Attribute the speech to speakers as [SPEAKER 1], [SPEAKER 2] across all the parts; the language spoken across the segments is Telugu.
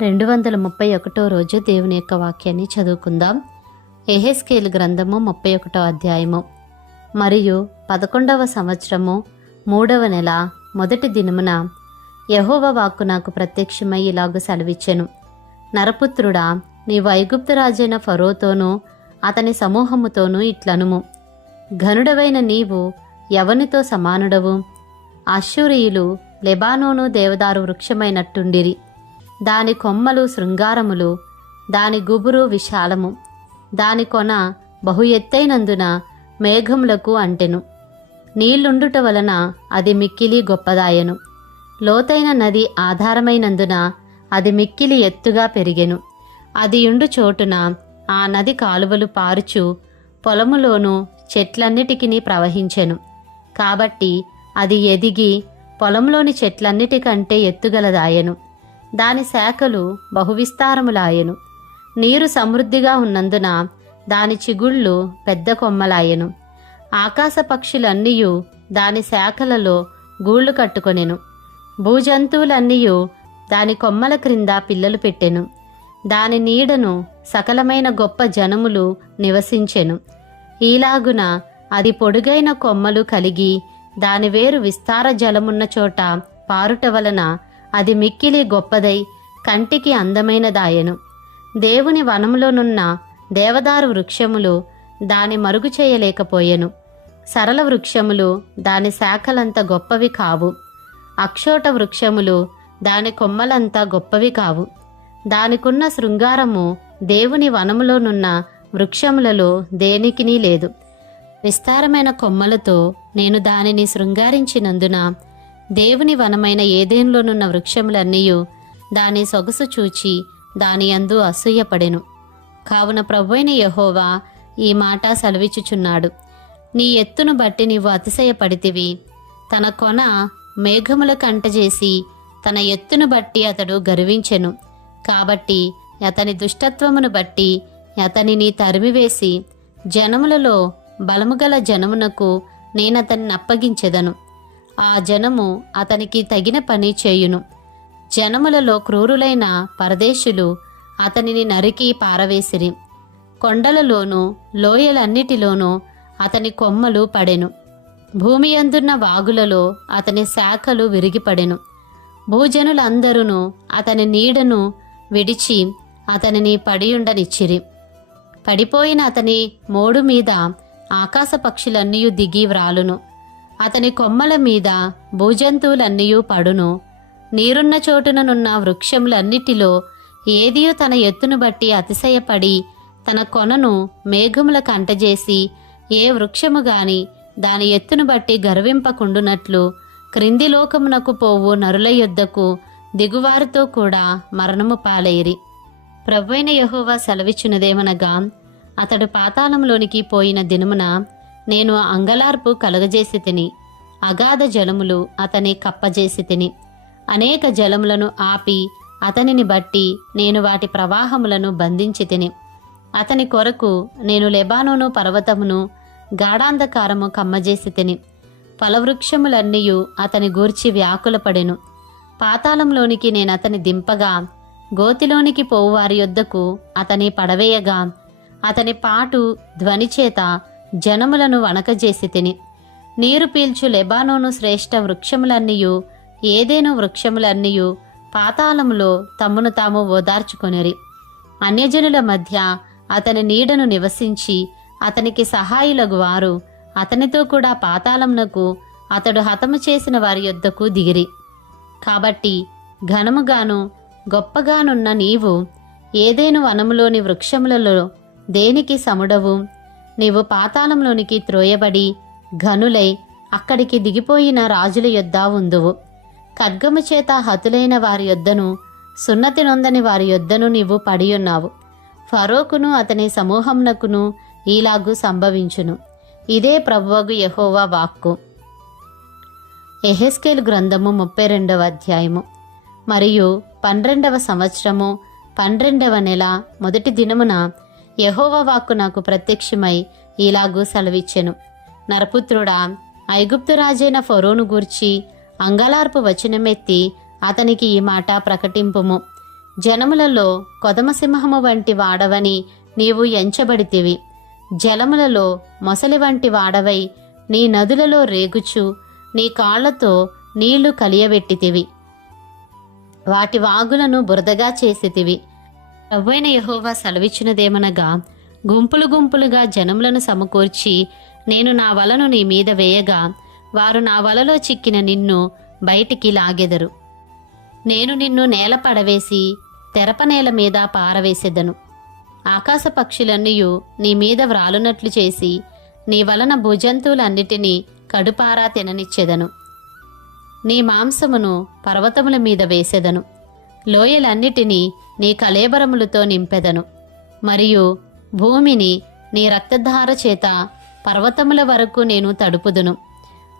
[SPEAKER 1] రెండు వందల ముప్పై ఒకటో రోజు దేవుని యొక్క వాక్యాన్ని చదువుకుందాం. ఎహెస్కేల్ గ్రంథము ముప్పై ఒకటో అధ్యాయము. మరియు పదకొండవ సంవత్సరము మూడవ నెల మొదటి దినమున యహోవ వాక్కు నాకు ప్రత్యక్షమై ఇలాగ సెలవిచ్చెను. నరపుత్రుడా నీవు ఐగుప్తు రాజైన ఫరోతోనూ అతని సమూహముతోనూ ఇట్లనుము. ఘనుడవైన నీవు ఎవనితో సమానుడవు. అశ్షూరియులు లెబానోను దేవదారు వృక్షమైనట్టుండిరి. దాని కొమ్మలు శృంగారములు దాని గుబురు విశాలము. దాని కొన బహు ఎత్తైనందున మేఘములకు అంటెను. నీళ్ళుండుట వలన అది మిక్కిలి గొప్పదాయను. లోతైన నది ఆధారమైనందున అది మిక్కిలి ఎత్తుగా పెరిగెను. అది ఉండు చోటున ఆ నది కాలువలు పారుచు పొలములోనూ చెట్లన్నిటికీ ప్రవహించెను. కాబట్టి అది ఎదిగి పొలంలోని చెట్లన్నిటికంటే ఎత్తుగలదాయను. దాని శాఖలు బహువిస్తారములాయెను. నీరు సమృద్ధిగా ఉన్నందున దాని చిగుళ్ళు పెద్ద కొమ్మలాయెను. ఆకాశ పక్షులన్నీయు దాని శాఖలలో గూళ్ళు కట్టుకొనెను. భూజంతువులన్నీయు దాని కొమ్మల క్రింద పిల్లలు పెట్టెను. దాని నీడను సకలమైన గొప్ప జనములు నివసించెను. ఈలాగున అది పొడుగైన కొమ్మలు కలిగి దాని వేరు విస్తార జలమున్న చోట పారుట వలన అది మిక్కిలి గొప్పదై కంటికి అందమైనదాయను దేవుని వనములోనున్న దేవదారు వృక్షములు దాని మరుగు చేయలేకపోయెను. సరళ వృక్షములు దాని శాఖలంత గొప్పవి కావు. అక్షోట వృక్షములు దాని కొమ్మలంత గొప్పవి కావు. దానికున్న శృంగారము దేవుని వనములోనున్న వృక్షములలో దేనికినీ లేదు. విస్తారమైన కొమ్మలతో నేను దానిని శృంగారించినందున దేవుని వనమైన ఏదేన్లోనున్న వృక్షములన్నీయు దాని సొగసు చూచి దాని యందు అసూయపడెను. కావున ప్రభువైన యహోవా ఈ మాట సెలవిచ్చుచున్నాడు. నీ ఎత్తును బట్టి నీవు అతిశయపడితివి. తన కొన మేఘముల కంటజేసి తన ఎత్తును బట్టి అతడు గర్వించెను. కాబట్టి అతని దుష్టత్వమును బట్టి అతనిని తరిమివేసి జనములలో బలముగల జనమునకు నేనతన్ని అప్పగించెదను. ఆ జనము అతనికి తగిన పని చేయును. జనములలో క్రూరులైన పరదేశులు అతనిని నరికి పారవేసిరి. కొండలలోనూ లోయలన్నిటిలోనూ అతని కొమ్మలు పడెను. భూమి అందున్న వాగులలో అతని శాఖలు విరిగిపడెను. భూజనులందరూ అతని నీడను విడిచి అతనిని పడియుండనిచ్చిరి. పడిపోయిన అతని మోడు మీద ఆకాశ పక్షులన్నీ దిగి వ్రాలును. అతని కొమ్మల మీద భూజంతువులన్నీయు పడును. నీరున్న చోటుననున్న వృక్షములన్నిటిలో ఏదియో తన ఎత్తును బట్టి అతిశయపడి తన కొనను మేఘములకు అంటజేసి ఏ వృక్షము గాని దాని ఎత్తును బట్టి గర్వింపకుండునట్లు క్రింది లోకమునకు పోవు నరుల యొద్దకు దిగువారితో కూడా మరణము పాలైరి. ప్రభువైన యహోవా సెలవిచ్చినదేమనగా అతడు పాతాళంలోనికి పోయిన దినమున నేను అంగలార్పు కలగజేసి తిని అగాధ జలములు అతని కప్పజేసి తిని అనేక జలములను ఆపి అతనిని బట్టి నేను వాటి ప్రవాహములను బంధించి తిని అతని కొరకు నేను లెబానోను పర్వతమును గాఢాంధకారము కమ్మజేసి తిని ఫలవృక్షములన్నీయు అతని గూర్చి వ్యాకులపడెను. పాతాళంలోనికి నేను అతని దింపగా గోతిలోనికి పోవు వారి యొద్దకు అతని పడవేయగా అతని పాటు ధ్వనిచేత జనములను వణకజేసి తిని. నీరు పీల్చు లెబానోను శ్రేష్ఠ వృక్షములన్నీయు ఏదేను వృక్షములన్నీయు పాతాళములో తమ్మును తాము ఓదార్చుకొనిరి. అన్యజనుల మధ్య అతని నీడను నివసించి అతనికి సహాయులగు వారు అతనితో కూడా పాతాళమునకు అతడు హతము చేసిన వారి యొద్దకు దిగిరి. కాబట్టి ఘనముగాను గొప్పగానున్న నీవు ఏదేను వనములోని వృక్షములలో దేనికి సముడవు? నీవు పాతాళంలోనికి త్రోయబడి ఘనులై అక్కడికి దిగిపోయిన రాజుల యొద్ద ఉందువు. ఖడ్గము చేత హతులైన వారి యొద్దను సున్నతి నొందని వారి యొద్దను నీవు పడియున్నావు. ఫరోకును అతని సమూహంనకును ఈలాగు సంభవించును. ఇదే ప్రభువగు యహోవా వాక్కు. ఎహెస్కేల్ గ్రంథము ముప్పై రెండవ అధ్యాయము. మరియు పన్నెండవ సంవత్సరము పన్నెండవ నెల మొదటి దినమున యహోవ వాక్కు నాకు ప్రత్యక్షమై ఇలాగూ సెలవిచ్చెను. నరపుత్రుడా ఐగుప్తు రాజైన ఫరోను గూర్చి అంగలార్పు వచనమెత్తి అతనికి ఈ మాట ప్రకటింపుము. జనములలో కొదమసింహము వంటి వాడవని నీవు ఎంచబడితివి. జలములలో మొసలి వంటి వాడవై నీ నదులలో రేగుచు నీ కాళ్ళతో నీళ్ళు కలియబెట్టితివి. వాటి వాగులను బురదగా చేసితివి. ప్రవ్వైన యహోవా సెలవిచ్చినదేమనగా గుంపులు గుంపులుగా జనములను సమకూర్చి నేను నా వలను నీ మీద వేయగా వారు నా వలలో చిక్కిన నిన్ను బయటికి లాగెదరు. నేను నిన్ను నేల పడవేసి తెరపనేల మీద పారవేసెదను. ఆకాశ పక్షులన్నీ నీ మీద వ్రాలునట్లు చేసి నీ వలన భుజంతువులన్నిటినీ కడుపారా తిననిచ్చెదను. నీ మాంసమును పర్వతముల మీద వేసెదను. లోయలన్నిటినీ నీ కలేబరములతో నింపెదను. మరియు భూమిని నీ రక్తధార చేత పర్వతముల వరకు నేను తడుపుదును.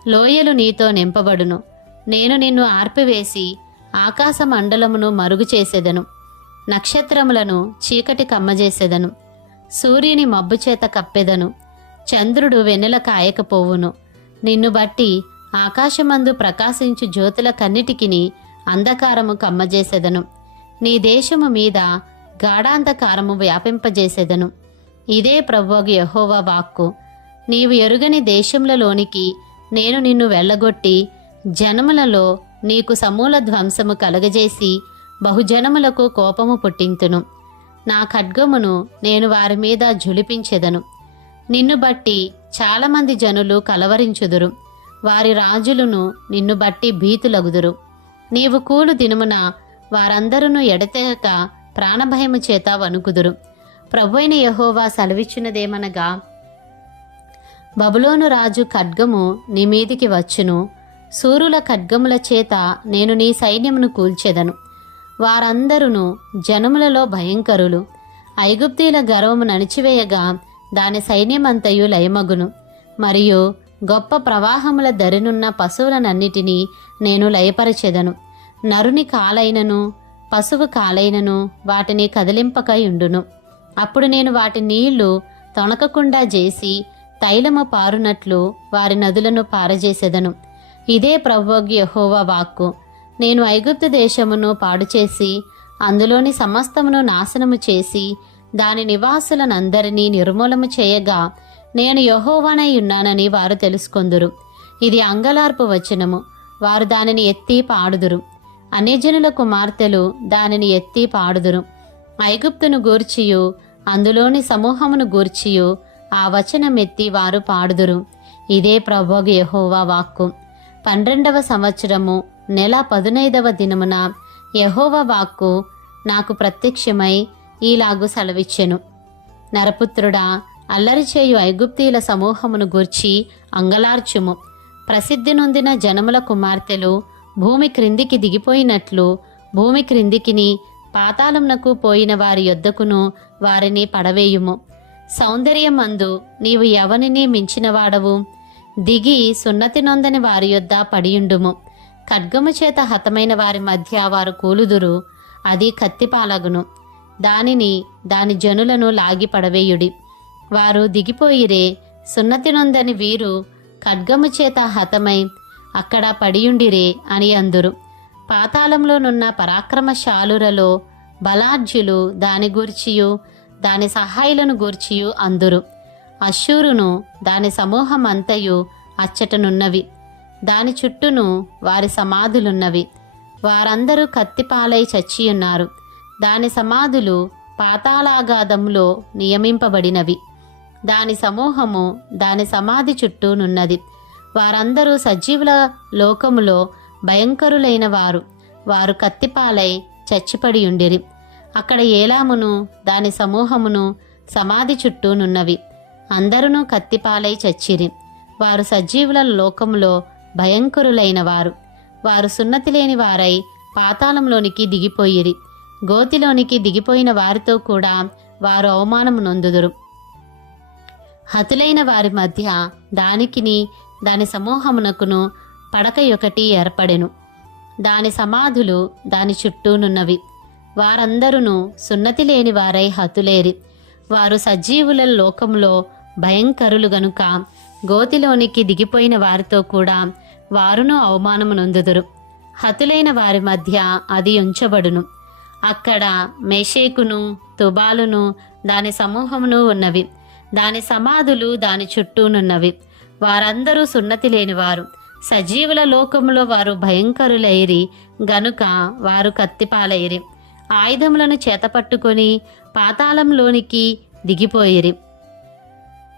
[SPEAKER 1] లోయలు నీతో నింపబడును. నేను నిన్ను ఆర్పివేసి ఆకాశ మండలమును మరుగు చేసేదను నక్షత్రములను చీకటి కమ్మజేసేదను. సూర్యుని మబ్బు చేత కప్పెదను. చంద్రుడు వెన్నెల కాయకపోవును. నిన్ను బట్టి ఆకాశమందు ప్రకాశించు జ్యోతుల కన్నిటికిని అంధకారము కమ్మజేసెదను. నీ దేశము మీద గాఢాంధకారము వ్యాపింపజేసేదను. ఇదే ప్రభువగు యహోవా వాక్కు. నీవు ఎరుగని దేశములలోనికి నేను నిన్ను వెళ్ళగొట్టి జనములలో నీకు సమూల ధ్వంసము కలగజేసి బహుజనములకు కోపము పుట్టింతును. నా ఖడ్గమును నేను వారి మీద జులిపించెదను నిన్ను బట్టి చాలామంది జనులు కలవరించుదురు. వారి రాజులను నిన్ను బట్టి భీతులగుదురు. నీవు కూలు దినమున వారందరూ ఎడతెగక ప్రాణభయము చేత వణుకుదురు. ప్రభువైన యహోవా సెలవిచ్చినదేమనగా బబులోను రాజు ఖడ్గము నీ మీదికి వచ్చును. సూరుల ఖడ్గముల చేత నేను నీ సైన్యమును కూల్చెదను. వారందరును జనములలో భయంకరులు. ఐగుప్తీల గర్వము నణిచివేయగా దాని సైన్యమంతయు లయమగును. మరియు గొప్ప ప్రవాహముల దరినున్న పశువులనన్నిటినీ నేను లయపరచెదను. నరుని కాలైనను పశువు కాలైనను వాటిని కదిలింపకయుండును అప్పుడు నేను వాటి నీళ్ళు తొణకకుండా చేసి తైలము పారునట్లు వారి నదులను పారజేసెదను. ఇదే ప్రభువగు యెహోవా వాక్కు. నేను ఐగుప్తు దేశమును పాడుచేసి అందులోని సమస్తమును నాశనము చేసి దాని నివాసులనందరినీ నిర్మూలము చేయగా నేను యహోవానై ఉన్నానని వారు తెలుసుకొందురు. ఇది అంగలార్పు వచనము. వారు దానిని ఎత్తి పాడుదురు. అనేజనుల కుమార్తెలు దానిని ఎత్తి పాడుదురు. ఐగుప్తును గూర్చియు అందులోని సమూహమును గూర్చియు ఆ వచనమెత్తి వారు పాడుదురు. ఇదే ప్రభోగు యహోవా వాక్కు. పన్నెండవ సంవత్సరము నెల పదునైదవ దినమున యహోవా వాక్కు నాకు ప్రత్యక్షమై ఈలాగు సెలవిచ్చెను. నరపుత్రుడా అల్లరి చేయు ఐగుప్తీల సమూహమును గూర్చి అంగలార్చుము. ప్రసిద్ధి నొందిన జనముల కుమార్తెలు భూమి క్రిందికి దిగిపోయినట్లు భూమి క్రిందికిని పాతాళంనకు పోయిన వారి యొద్దకును వారిని పడవేయుము. సౌందర్యమందు నీవు ఎవనిని మించినవాడవు. దిగి సున్నతి నొందని వారి యొద్ద పడియుండుము. ఖడ్గము చేత హతమైన వారి మధ్య వారు కూలుదురు. అది కత్తిపాలగును. దానిని దాని జనులను లాగి పడవేయుడి. వారు దిగిపోయిరే సున్నతి నొందని వీరు ఖడ్గము చేత హతమై అక్కడ పడియుండిరే అని అందురు. పాతాళంలోనున్న పరాక్రమశాలురలో బలార్జులు దాని గూర్చియు దాని సహాయులను గూర్చియు అందురు. అశ్షూరును దాని సమూహమంతయు అచ్చటనున్నవి. దాని చుట్టూను వారి సమాధులున్నవి. వారందరూ కత్తిపాలై చచ్చియున్నారు. దాని సమాధులు పాతాళాగాధంలో నియమింపబడినవి. దాని సమూహము దాని సమాధి చుట్టూనున్నది. వారందరూ సజీవుల లోకములో భయంకరులైన వారు. వారు కత్తిపాలై చచ్చిపడి ఉండిరి అక్కడ ఏలామును దాని సమూహమును సమాధి చుట్టూనున్నవి అందరూ కత్తిపాలై చచ్చిరి. వారు సజీవుల లోకములో భయంకరులైన వారు. వారు సున్నతి లేని వారై పాతాళంలోనికి దిగిపోయిరి. గోతిలోనికి దిగిపోయిన వారితో కూడా వారు అవమానము నొందుదురు. హతులైన వారి మధ్య దానికిని దాని సమూహమునకును పడక ఒకటి ఏర్పడెను. దాని సమాధులు దాని చుట్టూనున్నవి. వారందరును సున్నతి లేని వారై హతులేరి. వారు సజీవుల లోకంలో భయంకరులు గనుక గోతిలోనికి దిగిపోయిన వారితో కూడా వారును అవమానము నొందుదురు హతులైన వారి మధ్య అది ఉంచబడును. అక్కడ మేషేకును తుబాలును దాని సమూహమును ఉన్నవి. దాని సమాధులు దాని చుట్టూనున్నవి. వారందరూ సున్నతి లేనివారు. సజీవుల లోకములో వారు భయంకరులైరి గనుక వారు కత్తిపాలైరి. ఆయుధములను చేతపట్టుకొని పాతాళంలోనికి దిగిపోయిరి.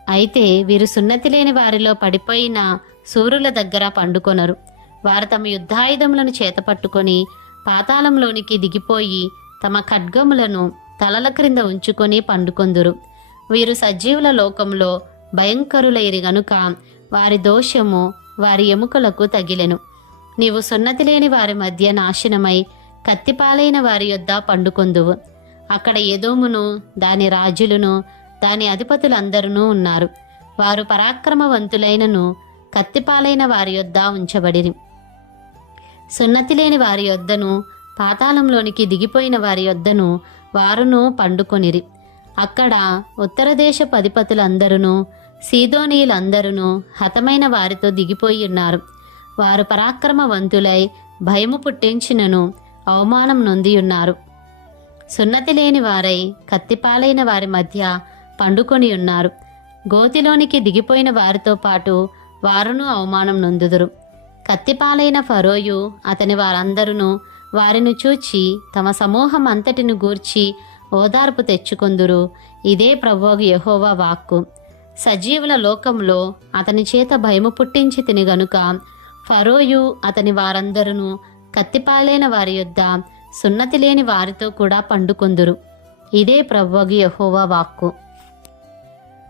[SPEAKER 1] అయితే వీరు సున్నతి లేని వారిలో పడిపోయిన సూర్యుల దగ్గర పండుకొనరు. వారు తమ యుద్ధాయుధములను చేతపట్టుకొని పాతాళంలోనికి దిగిపోయి తమ ఖడ్గములను తలల క్రింద ఉంచుకొని పండుకొందురు. వీరు సజీవుల లోకంలో భయంకరులైరి గనుక వారి దోషము వారి ఎముకలకు తగిలెను. నీవు సున్నతి లేని వారి మధ్య నాశనమై కత్తిపాలైన వారి యొద్ద పండుకొందువు. అక్కడ ఎదోమును దాని రాజులను దాని అధిపతులందరూ ఉన్నారు. వారు పరాక్రమవంతులైనను కత్తిపాలైన వారి యొద్ద ఉంచబడిరి. సున్నతి లేని వారి యొద్దను పాతాళంలోనికి దిగిపోయిన వారి యొద్దను వారును పండుకొనిరి. అక్కడ ఉత్తర దేశ అధిపతులందరూ సీదోనీయులందరూ హతమైన వారితో దిగిపోయి ఉన్నారు. వారు పరాక్రమవంతులై భయము పుట్టించినను అవమానం నొంది ఉన్నారు. సున్నతి లేని వారై కత్తిపాలైన వారి మధ్య పండుకొని ఉన్నారు. గోతిలోనికి దిగిపోయిన వారితో పాటు వారును అవమానం నొందుదురు. కత్తిపాలైన ఫరోయు అతని వారందరూ వారిని చూచి తమ సమూహం అంతటిని గూర్చి ఓదార్పు తెచ్చుకొందురు. ఇదే ప్రభోగు యహోవా వాక్కు. సజీవుల లోకంలో అతని చేత భయము పుట్టించి తిని గనుక ఫరోయు అతని వారందరూ కత్తిపాలైన వారి యొద్ద సున్నతి లేని వారితో కూడా పండుకొందురు. ఇదే ప్రభువు యెహోవా వాక్కు.